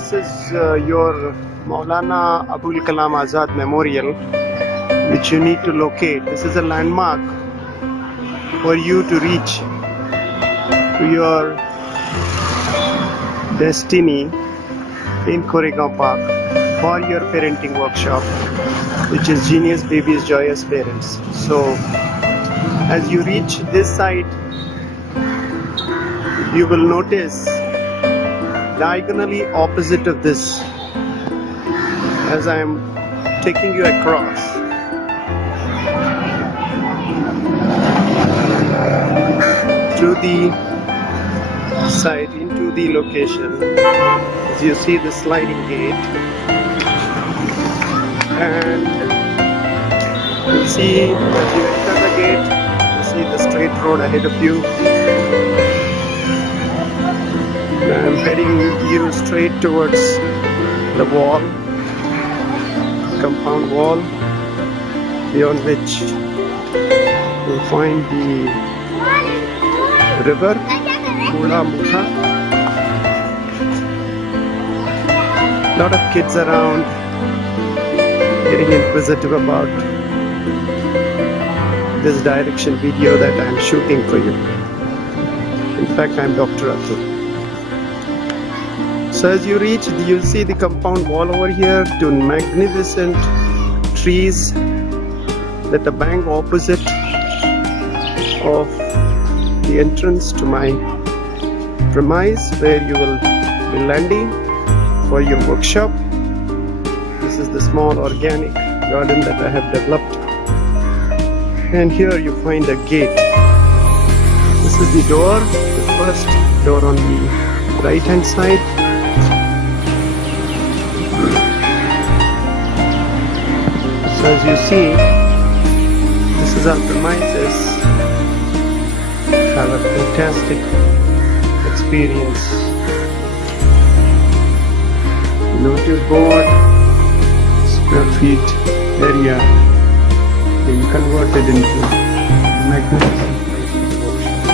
this is your Maulana Abul Kalam Azad Memorial, which you need to locate. This is a landmark for you to reach to your destiny in Koregaon Park for your parenting workshop, which is Genius Babies Joyous Parents. So as you reach this site, you will notice diagonally opposite of this, as I am taking you across, to the site, into the location, as you see the sliding gate, and you see as you enter the gate, you see the straight road ahead of you. I'm heading you straight towards the wall, compound wall, beyond which you'll find the river, Mula Mutha. Lot of kids around, getting inquisitive about this direction video that I'm shooting for you. In fact, I'm Dr. Atul. So as you reach, you'll see the compound wall over here, to magnificent trees at the bank opposite of the entrance to my premise, where you will be landing for your workshop. This is the small organic garden that I have developed, and here you find a gate. This is the door, the first door on the right hand side. So as you see, this is our premises. Have a fantastic experience. Noted board, square feet area being converted into magnificent workshop.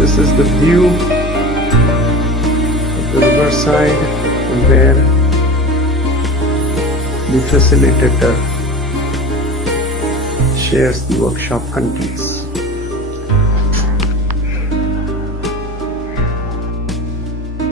This is the view of the riverside, where the facilitator shares the workshop contents.